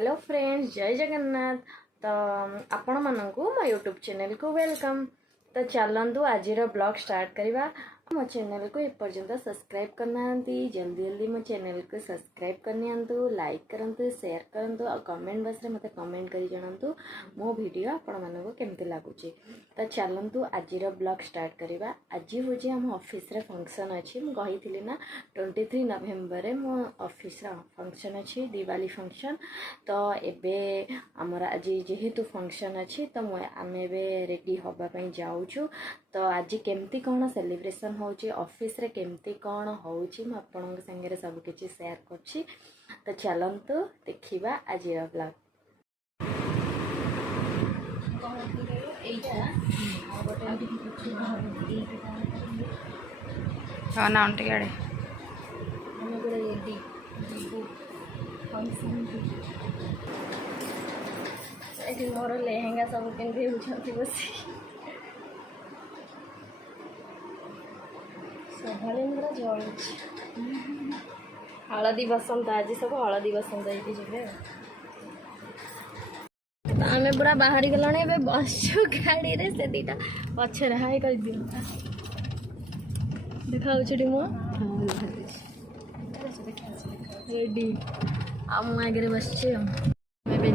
Hello friends, जय जगन्नाथ। तो आपण मानकु मो यूट्यूब चैनल को वेलकम। तो चलतु आज ब्लॉग स्टार्ट करवा। मो चैनल को एपर्यंत सब्सक्राइब करना जल्दी जल्दी मो चैनल को सब्सक्राइब करनी, लाइक करंतु, शेयर करंतु और कमेंट बॉक्स में मते कमेंट करी जणांतु मो वीडियो आपण मानकु केमती लागुची। तो चलतु आज ब्लॉग स्टार्ट करवा। आज हूँ आम ऑफिस रे फंक्शन अच्छी, मुझे कही ना 23 नवेम्बर रे मो ऑफिस रे फंक्शन अच्छी, दिवाली फंक्शन। तो एबे आमर आज जेहेतु फंक्शन अच्छी तो आम रेडी हाँपाई जाऊँ। तो आज केमती कौन सेलिब्रेशन होची, ऑफिस रे केमती कौन होची मु आपन संगे सब किछि शेयर करछि। तो चलंतु देखिबा आज ब्लॉग। ना उनटे गाड़े मोर लेहेंगा सब पिंधे होती बसी सभालेन्द्र जलुଛି। हलदी बसंत आज सब हलदी बसंत जी। आम पूरा बाहरी गलाने ए बसु गाड़ी रे से दीटा पछरे हाय कर दियो देखा मो रेडी आ मु आगे बसचे।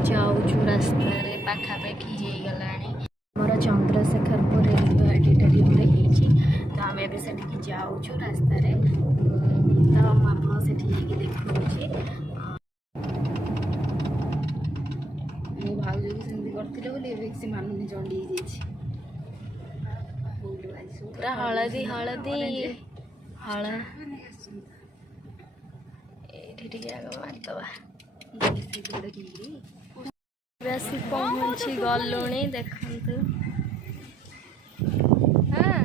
जाऊँ रास्ता पाखापाखि हो गला मोर चंद्रशेखरपुर रेलवे ऑडिटोरियम तो आम ए जाऊँ रास्ता तो मुझे देखी मो भाज भी सेमती करते से मानुनी चंडी पूरा हलदी हलदी हल ये आग मारिदवा बेसी पहुँची गलुणी देखु। हाँ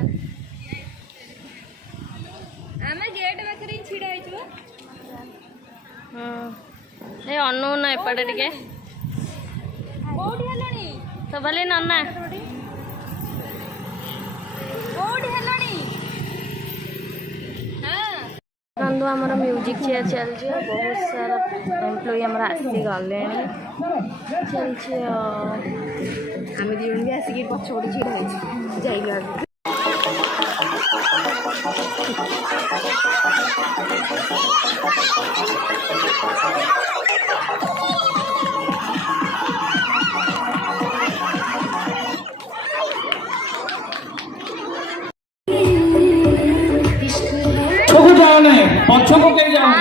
आम गेट पाखे छिड़ा ये अनु ना एपटे टे तो भले नना नंदु आमर म्यूजिक चेयर चलती, बहुत सारा एम्प्लॉई आमर आसी गले चलती। आम दी भी आसिक पछपटे छिड़ा जाइल पछको कहीं जाओ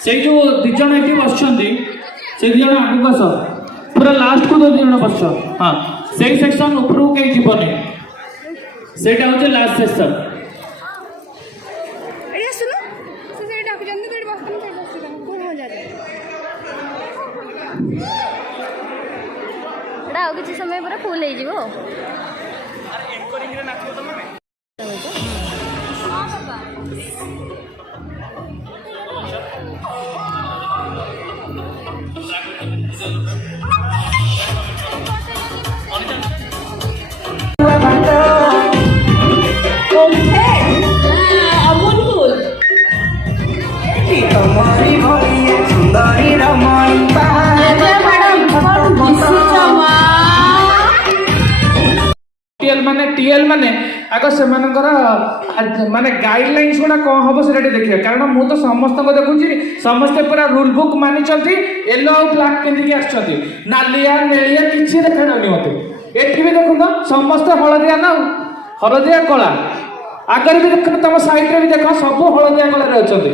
से जो दिज ये बस से दिज आगे बस पूरा लास्ट को 2 जन बस। हाँ से सेक्शन उपरको कहीं जीवन से लास्ट सेक्शन। किसी समय पूरा फुल हो टीएल माने आग से माने गाइडलाइंस गुड़ा कौन हम से देखिए, कारण मु तो समस्त को देखुची समस्ते पूरा रूल बुक मानि चलती। येलो और ब्लैक पिंधिकी आछथि, नालिया नेलिया किछि देखानी मते। एठी भी देखु न समस्त हलदिया ना हलदिया कला, आगर भी देख तुम साइड रे भी देख सब हलदिया कलर रे अछथि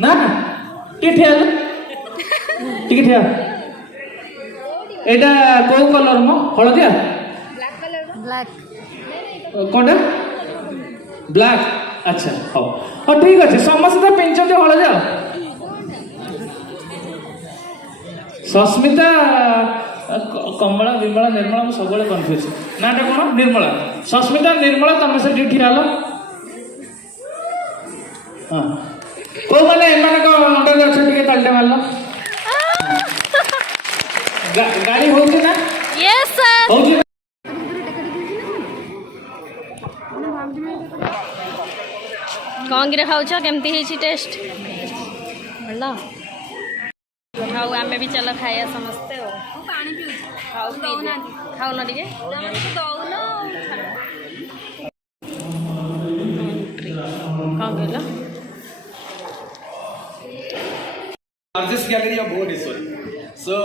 ना। टीठेल टीठे एटा को कलर मो हलदिया ब्लैक कौन ब्लैक। अच्छा हाँ हाँ ठीक अच्छे समस्त तो पिंचते हलदिया। सस्मिता कमला विमला निर्मला मुझे सब कन्फ्यूज नाटा कौन निर्मला सस्मिता निर्मला तुम से ठिया हाँ कौ मैंने अंडर अच्छे तालिटा मारल गाड़ी हो ना यस सर कौन गिरे खाऊ केमती है टेस्ट भला ଆଉ ଆମେ ବି ଚାଲ ଖାଇବା ସମସ୍ତେ ଆଉ ପାଣି ପିଉଛି ଖାଉ ଦଉନାହାନ୍ତି ଖାଉନ ଟିକେ ତମେ କିଛି ଦଉନ କ'ଣ କହିଲ largest gallery of Bhubaneswar. So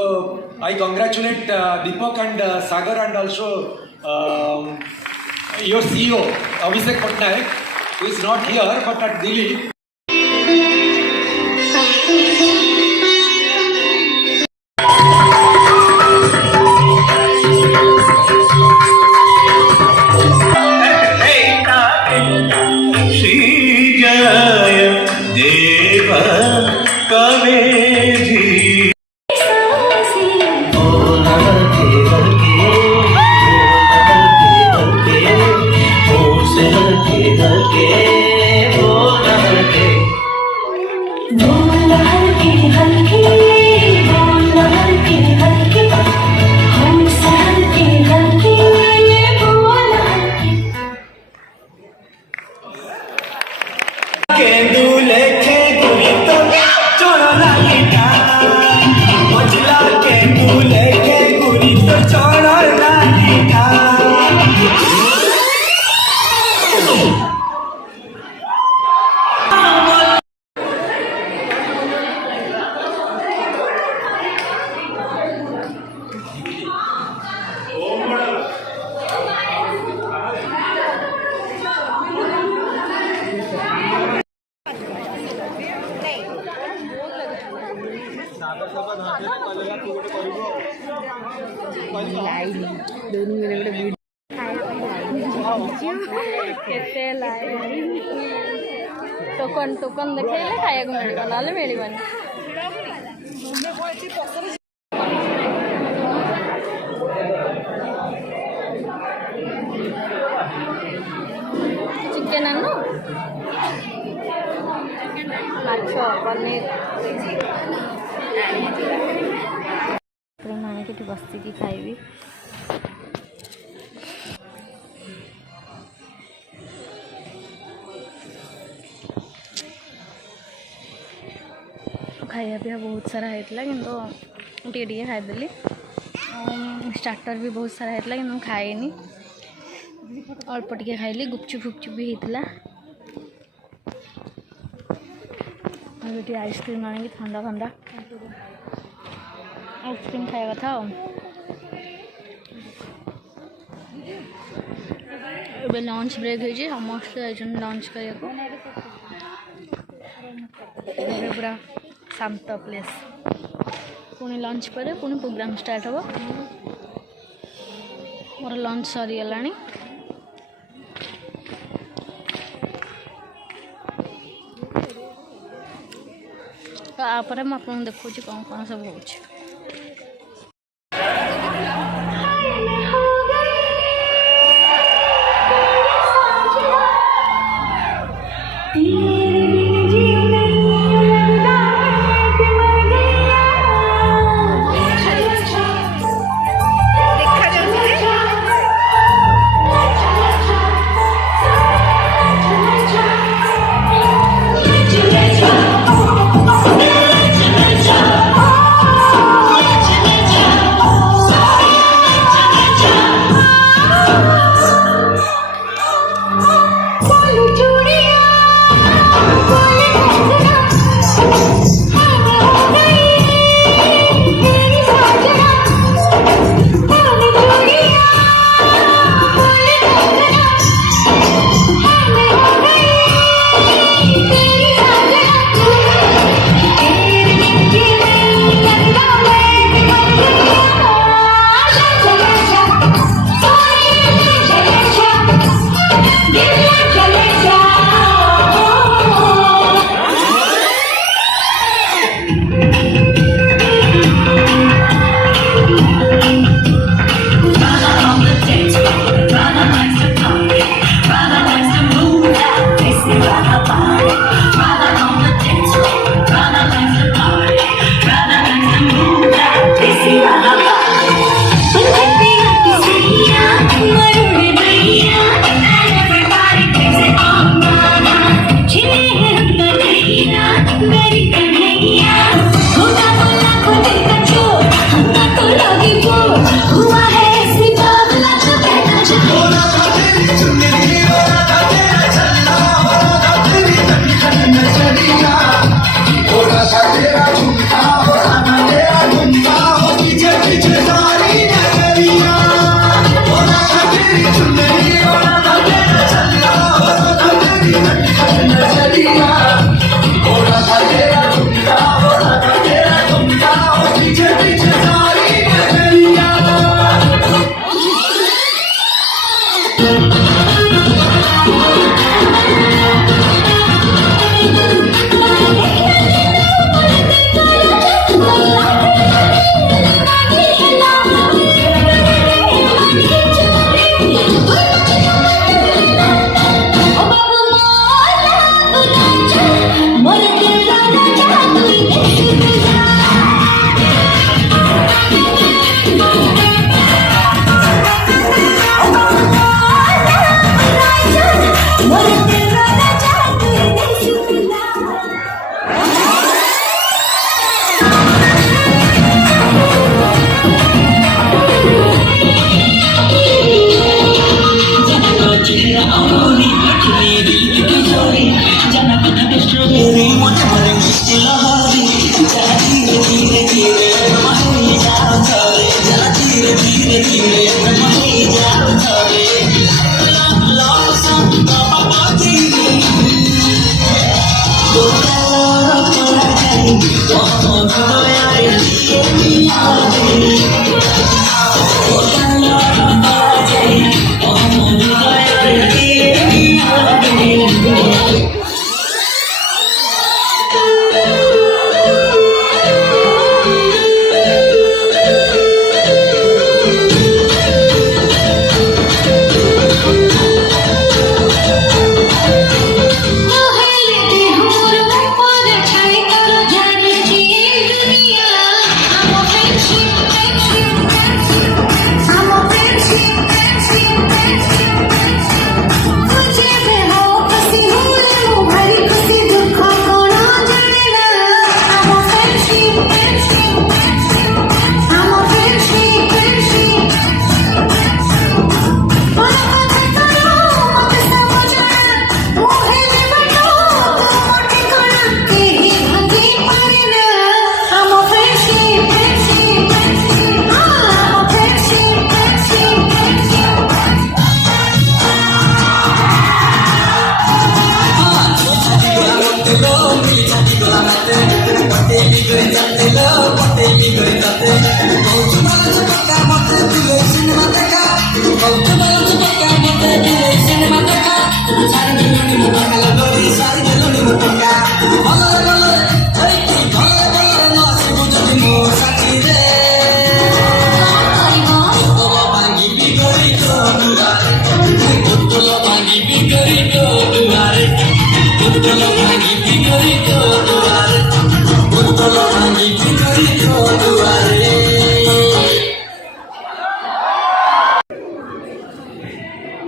I congratulate Deepak and Sagar and also your CEO Abhishek Patnaik, who is not here but at Delhi. କେତେ ଲାଇନ୍ ଟୋକନ୍ ଟୋକନ୍ ଦେଖେଇଲେ ଖାଇବାକୁ ମିଳିବ ନହେଲେ ମିଳିବନି ଚିକେନ୍ ଆଣୁ ମାଛ ପନିର ଆଣିକି ଏଠି ବସିକି ଖାଇବି ଖାଇବା ପିଇବା ବହୁତ ସାରା ହେଇଥିଲା କିନ୍ତୁ ଟିକେ ଟିକେ ଖାଇଦେଲି ଷ୍ଟାର୍ଟର ବି ବହୁତ ସାରା ହେଇଥିଲା କିନ୍ତୁ ମୁଁ ଖାଇନି ଅଳ୍ପ ଟିକେ ଖାଇଲି ଗୁପଚୁପ୍ ଫୁପଚୁପ୍ ବି ହେଇଥିଲା ଆଉ ଟିକେ ଆଇସ୍କ୍ରିମ୍ ଆଣିକି ଥଣ୍ଡା ଥଣ୍ଡା ଆଇସ୍କ୍ରିମ୍ ଖାଇବା କଥା ଆଉ ଏବେ ଲଞ୍ଚ ବ୍ରେକ୍ ହେଇଛି ସମସ୍ତେ ଯାଇଛନ୍ତି ଲଞ୍ଚ କରିବାକୁ ଏବେ ପୁରା ଶାନ୍ତ ପ୍ଲେସ୍ ପୁଣି ଲଞ୍ଚ ପରେ ପୁଣି ପ୍ରୋଗ୍ରାମ୍ ଷ୍ଟାର୍ଟ ହେବ ମୋର ଲଞ୍ଚ ସରିଗଲାଣି ତାପରେ ମୁଁ ଆପଣଙ୍କୁ ଦେଖାଉଛି କ'ଣ କ'ଣ ସବୁ ହେଉଛି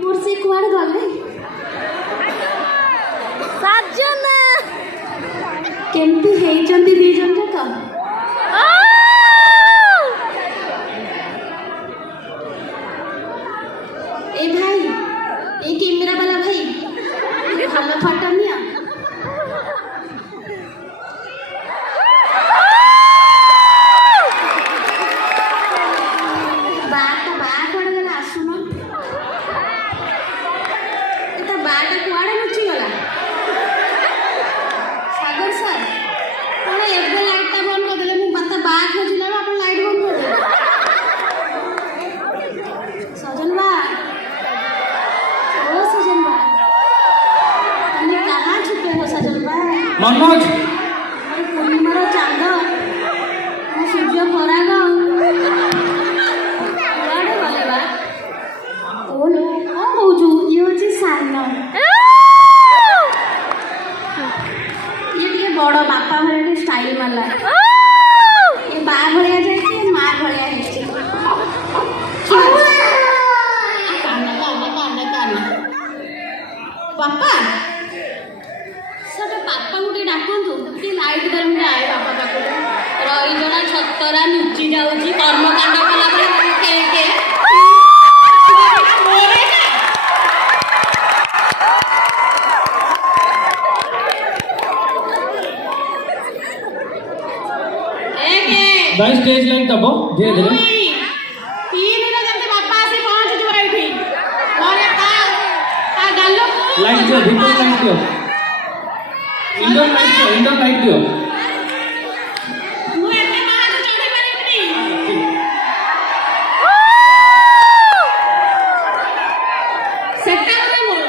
मुर्सी कुआड़ गले साजना केमती हेइचंती दी जन जाक ए भाई ए कैमरा वाला भाई भालो फोटो निया मनोज पूर्णिमार चांद सूर्य पराग कुआड़े गले बा ओलो कौन कौचु ये होची सान ये टिके बड़ बापा भले स्टाइल मारला ये बा भलिया जाई मां भलिया हेची काना काना काना काना बापा बापा गोटे डाकतु टे लाइट दे आए बापा पाक रहीजना छतरा लुचि जाऊँगी कर्मकांड कला भाई स्टेज लाइट दबो धीरे धीरे बापा आसी पहुंच जो एठी मोरे का गल्लो लाइट दियो भीतर लाइट दियो इंडोर लाइट दियो मु एते बाहर चढ़े परिबनी सेटा करे मोर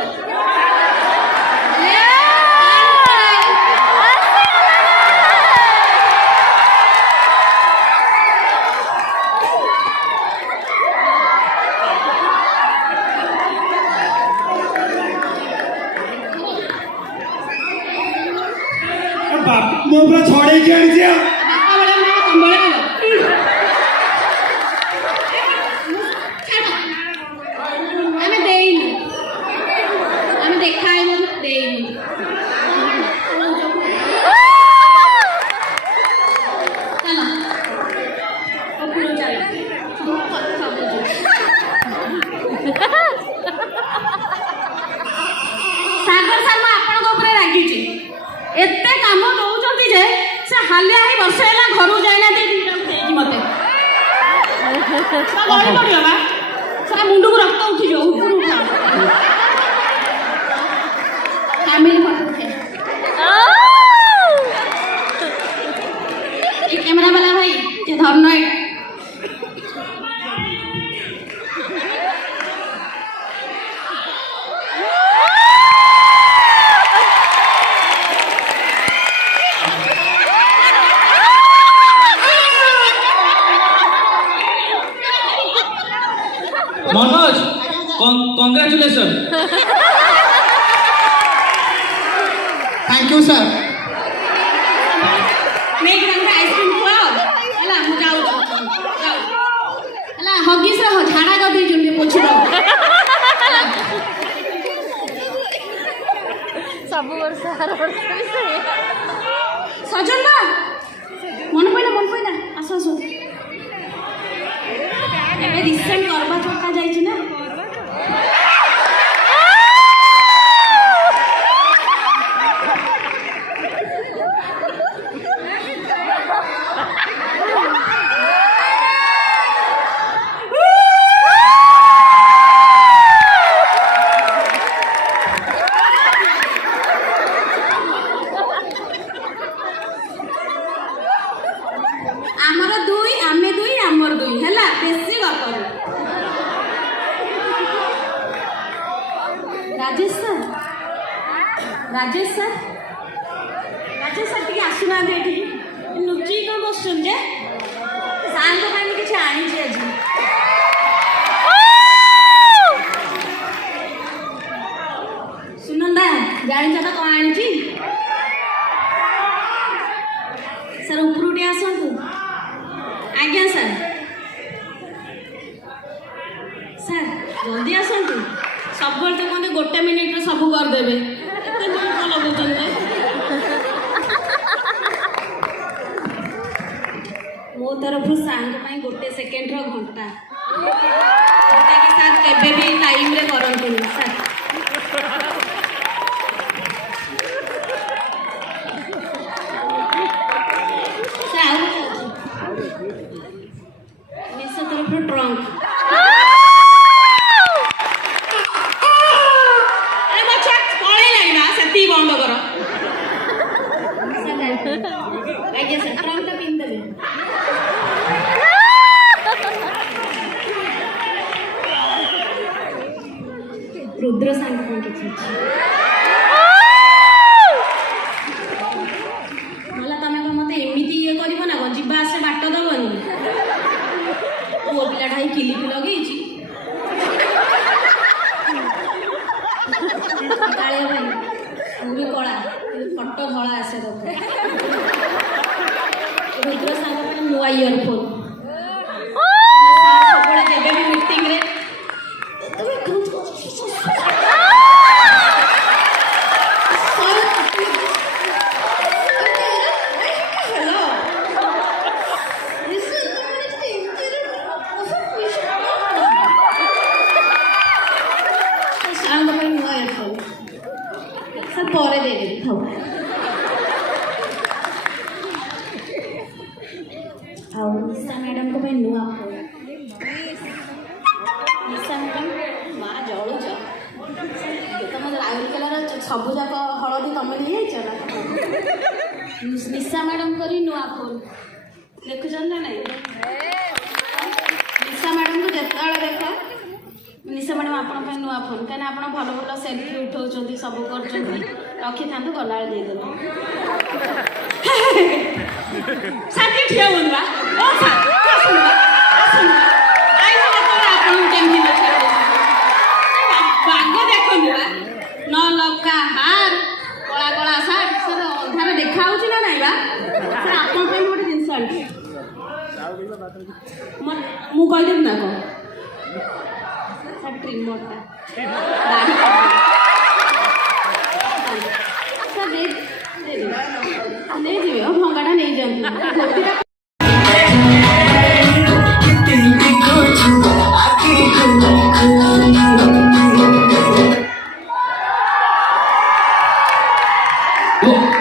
ମୁଁ ପୁରା ଛଡ଼େଇକି ଆଣିଛି ଆଉ ବାପା ବଡ଼ ମୋ କମ୍ବଳ ଗଲ ଆମେ ଦେଇନୁ ଆମେ ଦେଖା ହେଇନୁ ଦେଇନୁ ଚାଲ ଉପରୁ ଚାଲ ସାଗର ସାର୍ ମୁଁ ଆପଣଙ୍କ ଉପରେ ରାଗିଛି एते काम दौरान जे से हालिया ही वर्ष है घर जाइना मत गड़ी पड़ा सारा मुंड को रक्त उठी जाओ ऊपर उठा फैमिली फोटो उठे କ୍ୟାମେରା ବାଲା ଭାଇ ଟିକେ ଧର୍ନ ଏଇଟା Manoj congratulation thank you sir ନେଇକି ତାଙ୍କୁ ଆଇସ୍କ୍ରିମ୍ ଖୁଆଅ ହେଲା ମୁଁ ଯାଉଛି ହେଲା ହଗିସ୍ ର ଝାଡ଼ା କରିଦେଇଛନ୍ତି ପୋଛିଦବ ସବୁ ବର୍ଷ ଆର ବର୍ଷ ବି ସେଇଆ। ସଜନ ନା ମନେ ପଇଲା ଆସ ଆସ ଏବେ ରିସେଣ୍ଟ କରବା ଚୌକା ଯାଇଛି ନା ଆମର ଦୁଇ ଆମେ ଦୁଇ ଆମର ଦୁଇ ହେଲା ବେଶୀ ଗପ ରାଜେଶ ସାର୍ ଟିକେ ଆସୁନାହାନ୍ତି ଏଠିକି ଲୁଚିକି କ'ଣ ବସୁଛନ୍ତି ଯେ ସାର୍ଙ୍କ ପାଇଁ ମୁଁ କିଛି ଆଣିଛି ଆଜି ସୁନନ୍ଦା ଜାଣିଛ ତ କ'ଣ ଆଣିଛି ସାର୍ ଉପରୁ ଟିକେ ଆସନ୍ତୁ ଆଜ୍ଞା ସାର୍ ଜଲ୍ଦି ଆସନ୍ତୁ ସବୁବେଳେ ତ କୁହନ୍ତି ଗୋଟେ ମିନିଟ୍ରେ ସବୁ କରିଦେବେ ଏତେ ମିନିଟ୍ କ'ଣ ଲଗାଉଛନ୍ତି ମୋ ତରଫରୁ ସାର୍ଙ୍କ ପାଇଁ ଗୋଟେ ସେକେଣ୍ଡର ଘଣ୍ଟା ଯୋଉଟାକି ସାର୍ କେବେ ବି ଟାଇମ୍ରେ କରନ୍ତୁନି ସାର୍ ଆଉ ମିଶା ତରଫରୁ ଟ୍ରଙ୍କ ସେତିକି ବନ୍ଦ କର ଆଜ୍ଞା ସାର୍ ଟ୍ରଙ୍କଟା ପିନ୍ଧିଦେବେ ରୁଦ୍ର ସାଙ୍ଗ ପାଇଁ କିଛି ଅଛି ନହେଲେ ତମେ କ'ଣ ମତେ ଏମିତି ଇଏ କରିବ ନା କ'ଣ ଯିବା ଆସିବା ବାଟ ଦବନି ପୁଅ ପିଲାଟା ହିଁ କିଲିପି ଲଗେଇଛି କାଳିଆ ଭାଇ ମୁଁ ବି କଳା କିନ୍ତୁ ଫଟୋ ଧଳା ଆସେ ଦରକାର ରୁଦ୍ର ସାଙ୍ଗ ପାଇଁ ନୂଆ ଇୟରଫୋନ୍ ସବୁବେଳେ ଯେବେ ବି ମିଟିଂରେ ପରେ ଦେଇଦେବି ଥାଉ ଆଉ ନିଶା ମ୍ୟାଡ଼ାମଙ୍କ ପାଇଁ ନୂଆ ଫୋନ୍ ନିଶା ମ୍ୟାଡ଼ାମ ମା ଜଳୁଛ ତମ ରାଉରକେଲାର ସବୁ ଯାକ ହଳଦୀ ତମେ ନେଇଯାଇଛ ନା ନିଶା ମ୍ୟାଡ଼ାମ କରି ନୂଆ ଫୋନ୍ ଦେଖୁଛନ୍ତି ନା ନାଇଁ ନିଶା ମ୍ୟାଡ଼ାମକୁ ଯେତେବେଳେ ଦେଖ ନିଶା ମ୍ୟାଡ଼ାମ ଆପଣଙ୍କ ପାଇଁ ନୂଆ ଫୋନ୍ କାହିଁକିନା ଆପଣ ଭଲ ଭଲ ସେଲ୍ଫି ଉଠାଉଛନ୍ତି ସବୁ କରୁଛନ୍ତି ରଖିଥାନ୍ତୁ ଗଲାବେଳେ ଦେଇଦେବେ ସାର୍ ଟିକେ ଠିଆ ହୁଅନ୍ତୁ ବା ଆପଣଙ୍କୁ କେମିତି ବାଗ ଦେଖନ୍ତୁ ବା ନ ଲକା ହାର କଳା କଳା ସାର୍ଟ ସାର୍ ଅନ୍ଧାର ଦେଖା ହେଉଛି ନା ନାଇଁ ବା ସାର୍ ଆପଣଙ୍କ ପାଇଁ ଗୋଟେ ଜିନିଷ ଆଣିଛି ମୁଁ କହିଦେବି ନା କ'ଣ ट्रिमरटा दाढ़ी अच्छा दे दिवे भंगाटा नहीं जाते गोटीटा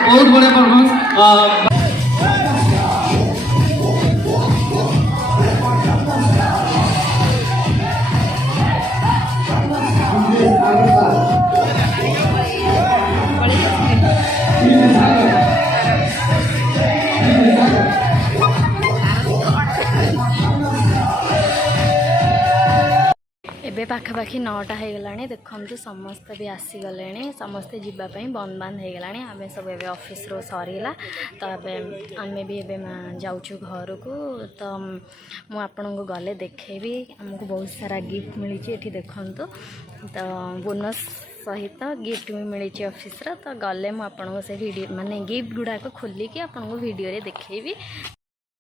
बहुत बड़ा परफॉर्मेंस ଏବେ ପାଖାପାଖି 9ଟା ହେଇଗଲାଣି ଦେଖନ୍ତୁ ସମସ୍ତେ ବି ଆସିଗଲେଣି ସମସ୍ତେ ଯିବା ପାଇଁ ବନ୍ଦ ବାନ୍ଦ ହେଇଗଲାଣି ଆମେ ସବୁ ଏବେ ଅଫିସରୁ ସରିଲା ତ ଏବେ ଆମେ ବି ଏବେ ଯାଉଛୁ ଘରକୁ ତ ମୁଁ ଆପଣଙ୍କୁ ଗଲେ ଦେଖେଇବି ଆମକୁ ବହୁତ ସାରା ଗିଫ୍ଟ ମିଳିଛି ଏଠି ଦେଖନ୍ତୁ ତ ବୋନସ୍ ସହିତ ଗିଫ୍ଟ ବି ମିଳିଛି ଅଫିସର ତ ଗଲେ ମୁଁ ଆପଣଙ୍କୁ ସେ ଭିଡ଼ିଓ ମାନେ ଗିଫ୍ଟ ଗୁଡ଼ାକ ଖୋଲିକି ଆପଣଙ୍କୁ ଭିଡ଼ିଓରେ ଦେଖେଇବି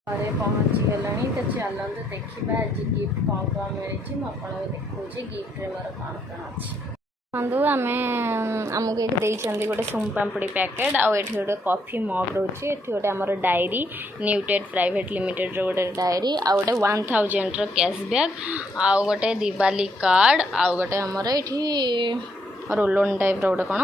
ଘରେ ପହଞ୍ଚିଗଲାଣି ତ ଚାଲନ୍ତୁ ଦେଖିବା ଆଜି ଗିଫ୍ଟ କ'ଣ କ'ଣ ମିଳିଛି ମୁଁ ଆପଣଙ୍କୁ ଦେଖାଉଛି ଗିଫ୍ଟରେ ମୋର କ'ଣ କ'ଣ ଅଛି ଦେଖନ୍ତୁ ଆମକୁ ଏଠି ଦେଇଛନ୍ତି ଗୋଟେ ସୁନପାମ୍ପୁଡ଼ି ପ୍ୟାକେଟ୍ ଆଉ ଏଠି ଗୋଟେ କଫି ମଗ୍ ରହୁଛି ଏଠି ଗୋଟେ ଆମର ଡାଏରୀ ନ୍ୟୁଟେଡ୍ ପ୍ରାଇଭେଟ୍ ଲିମିଟେଡ଼୍ର ଗୋଟେ ଡାଏରୀ ଆଉ ଗୋଟେ 1000ର କ୍ୟାସବ୍ୟାକ୍ ଆଉ ଗୋଟେ ଦିୱାଲି କାର୍ଡ଼ ଆଉ ଗୋଟେ ଆମର ଏଠି ରୋଲନ୍ ଟାଇପ୍ର ଗୋଟେ କ'ଣ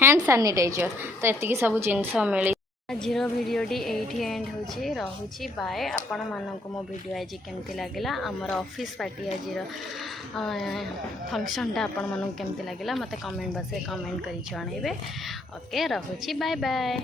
ହ୍ୟାଣ୍ଡ ସାନିଟାଇଜର୍ ତ ଏତିକି ସବୁ ଜିନିଷ ମିଳି ଆଜିର ଭିଡ଼ିଓଟି ଏଇଠି ଏଣ୍ଡ ହେଉଛି ରହୁଛି ବାଏ ଆପଣମାନଙ୍କୁ ମୋ ଭିଡ଼ିଓ ଆଜି କେମିତି ଲାଗିଲା ଆମର ଅଫିସ୍ ପାର୍ଟି ଆଜିର ଫଙ୍କସନ୍ଟା ଆପଣମାନଙ୍କୁ କେମିତି ଲାଗିଲା ମୋତେ କମେଣ୍ଟ ବକ୍ସରେ କମେଣ୍ଟ କରି ଜଣାଇବେ ଓକେ ରହୁଛି ବାଏ ବାଏ